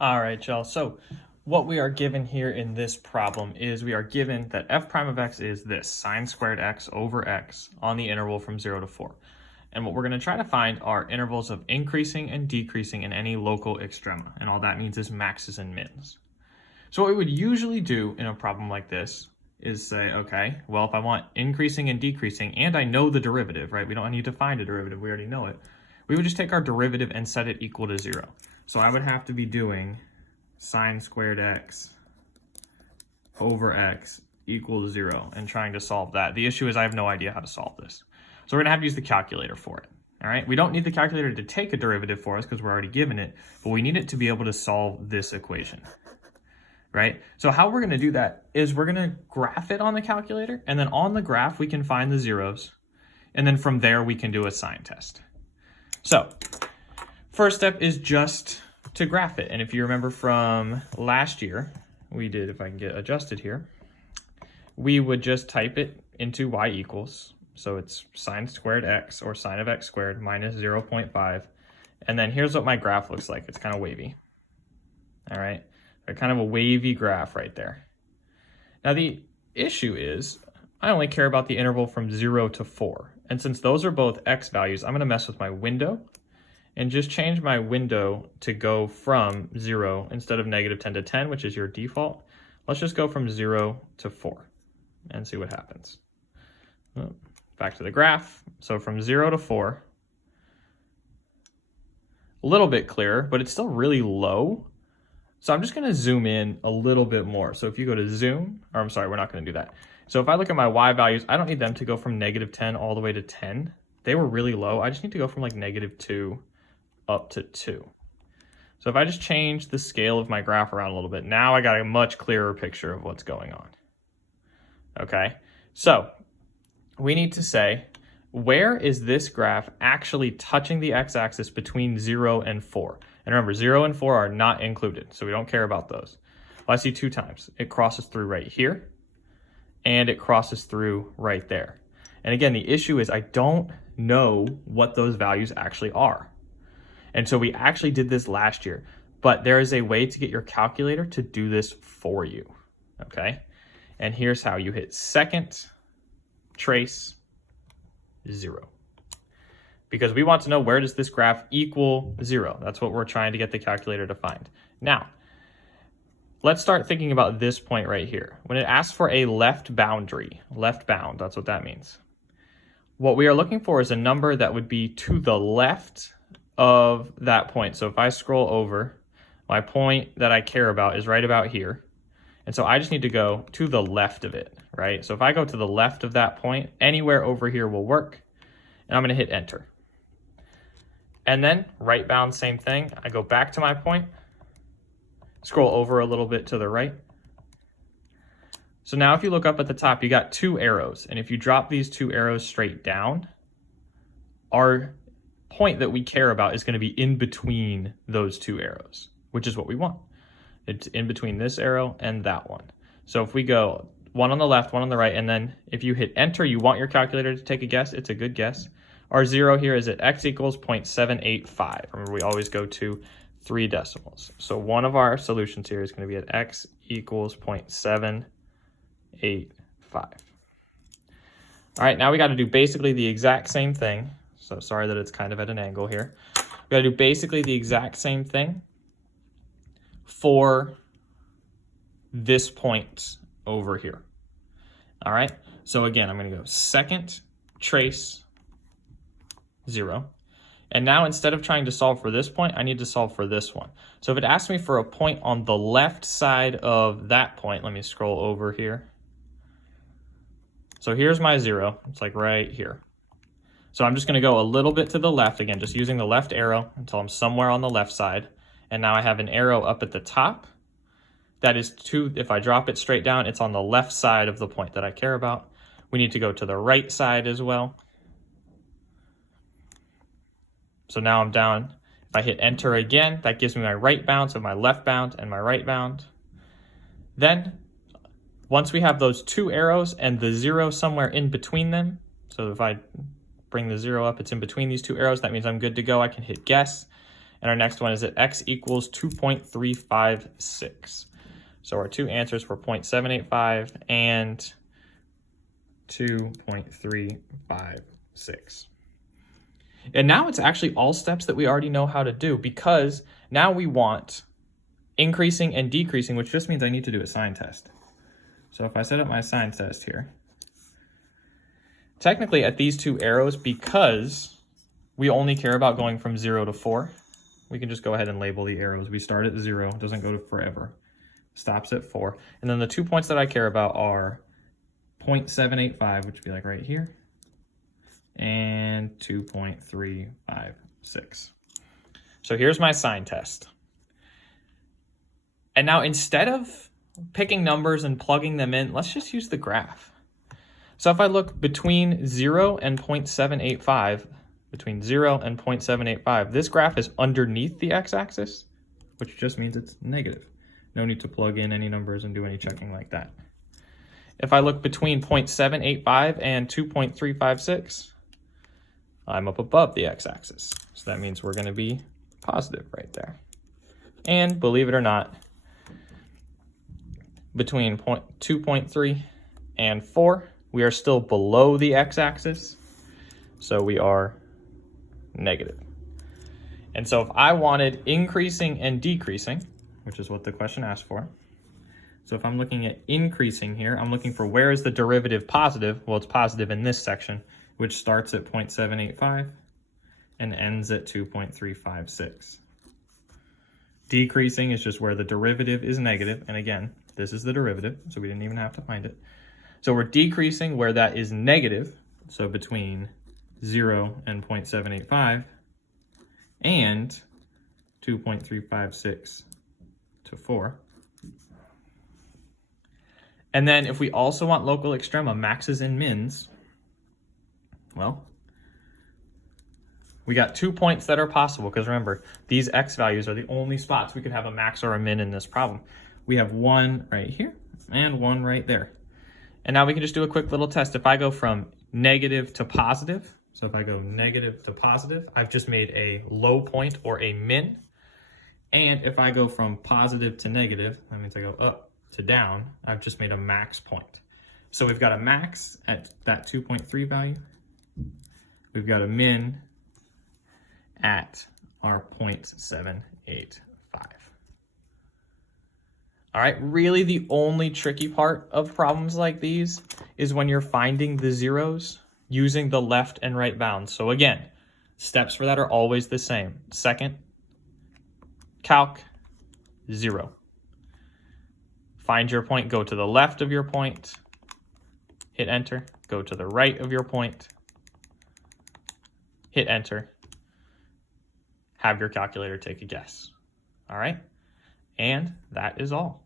All right, y'all. So what we are given here in this problem is we are given that f prime of x is this, sine squared x over x on the interval from 0 to 4. And what we're going to try to find are intervals of increasing and decreasing in any local extrema. And all that means is maxes and mins. So what we would usually do in a problem like this is say, okay, well, if I want increasing and decreasing, and I know the derivative, right? We don't need to find a derivative. We already know it. We would just take our derivative and set it equal to 0. So I would have to be doing sine squared x over x equal to 0 and trying to solve that. The issue is I have no idea how to solve this. So we're going to have to use the calculator for it. All right, we don't need the calculator to take a derivative for us because we're already given it, but we need it to be able to solve this equation. Right? So how we're going to do that is we're going to graph it on the calculator, and then on the graph we can find the zeros, and then from there we can do a sign test. So first step is just to graph it, and if you remember from last year, we did, if I can get adjusted here, we would just type it into y equals, so it's sine squared x or sine of x squared minus 0.5, and then here's what my graph looks like. It's kind of wavy. All right. Kind of a wavy graph right there. Now the issue is I only care about the interval from 0 to 4. And since those are both x values, I'm going to mess with my window and just change my window to go from 0 instead of negative 10 to 10, which is your default. Let's just go from 0 to 4 and see what happens. Back to the graph. So from 0 to 4, a little bit clearer, but it's still really low. So I'm just going to zoom in a little bit more. So if you go to zoom, or I'm sorry, we're not going to do that. So if I look at my y values, I don't need them to go from negative 10 all the way to 10. They were really low. I just need to go from like negative 2 up to 2. So if I just change the scale of my graph around a little bit, now I got a much clearer picture of what's going on. Okay, so we need to say, where is this graph actually touching the x-axis between 0 and 4? And remember, 0 and 4 are not included, so we don't care about those. Well, I see 2 times. It crosses through right here, and it crosses through right there. And again, the issue is I don't know what those values actually are. And so we actually did this last year, but there is a way to get your calculator to do this for you, okay? And here's how. You hit second, trace, 0. Because we want to know, where does this graph equal 0? That's what we're trying to get the calculator to find. Now, let's start thinking about this point right here. When it asks for a left boundary, left bound, that's what that means. What we are looking for is a number that would be to the left of that point. So if I scroll over, my point that I care about is right about here. And so I just need to go to the left of it, right? So if I go to the left of that point, anywhere over here will work. And I'm going to hit enter. And then right bound, same thing. I go back to my point, scroll over a little bit to the right. So now if you look up at the top, you got 2 arrows. And if you drop these 2 arrows straight down, our point that we care about is going to be in between those 2 arrows, which is what we want. It's in between this arrow and that one. So if we go one on the left, one on the right, and then if you hit enter, you want your calculator to take a guess. It's a good guess. Our 0 here is at x equals 0.785. Remember, we always go to 3 decimals. So one of our solutions here is going to be at x equals 0.785. All right, now we got to do basically the exact same thing. So sorry that it's kind of at an angle here. We got to do basically the exact same thing for this point over here. All right, so again, I'm going to go second, trace, 0. And now instead of trying to solve for this point, I need to solve for this one. So if it asks me for a point on the left side of that point, let me scroll over here. So here's my 0. It's like right here. So I'm just going to go a little bit to the left, again, just using the left arrow until I'm somewhere on the left side. And now I have an arrow up at the top. That is if I drop it straight down, it's on the left side of the point that I care about. We need to go to the right side as well. So now I'm down. If I hit enter again, that gives me my right bound, so my left bound and my right bound. Then, once we have those 2 arrows and the 0 somewhere in between them, so if I bring the 0 up, it's in between these 2 arrows, that means I'm good to go. I can hit guess. And our next one is that x equals 2.356. So our two answers were 0.785 and 2.356. And now it's actually all steps that we already know how to do, because now we want increasing and decreasing, which just means I need to do a sign test. So if I set up my sign test here, technically at these two arrows, because we only care about going from 0 to 4, we can just go ahead and label the arrows. We start at 0, it doesn't go to forever, stops at 4. And then the 2 points that I care about are 0.785, which would be like right here, and 2.356. So here's my sign test. And now instead of picking numbers and plugging them in, let's just use the graph. So if I look between 0 and 0.785, between 0 and 0.785, this graph is underneath the x-axis, which just means it's negative. No need to plug in any numbers and do any checking like that. If I look between 0.785 and 2.356, I'm up above the x-axis. So that means we're going to be positive right there. And believe it or not, between 2.3 and 4, we are still below the x-axis. So we are negative. And so if I wanted increasing and decreasing, which is what the question asked for, so if I'm looking at increasing here, I'm looking for where is the derivative positive? Well, it's positive in this section, which starts at 0.785 and ends at 2.356. Decreasing is just where the derivative is negative. And again, this is the derivative, so we didn't even have to find it. So we're decreasing where that is negative, so between 0 and 0.785 and 2.356 to 4. And then if we also want local extrema, maxes and mins, well, we got 2 points that are possible, because remember, these x values are the only spots we could have a max or a min in this problem. We have one right here and one right there. And now we can just do a quick little test. If I go from negative to positive, so if I go negative to positive, I've just made a low point or a min. And if I go from positive to negative, that means I go up to down, I've just made a max point. So we've got a max at that 2.3 value. We've got a min at our 0.785. All right, really the only tricky part of problems like these is when you're finding the zeros using the left and right bounds. So again, steps for that are always the same. Second, calc, 0. Find your point, go to the left of your point, hit enter, go to the right of your point, hit enter, have your calculator take a guess. All right, and that is all.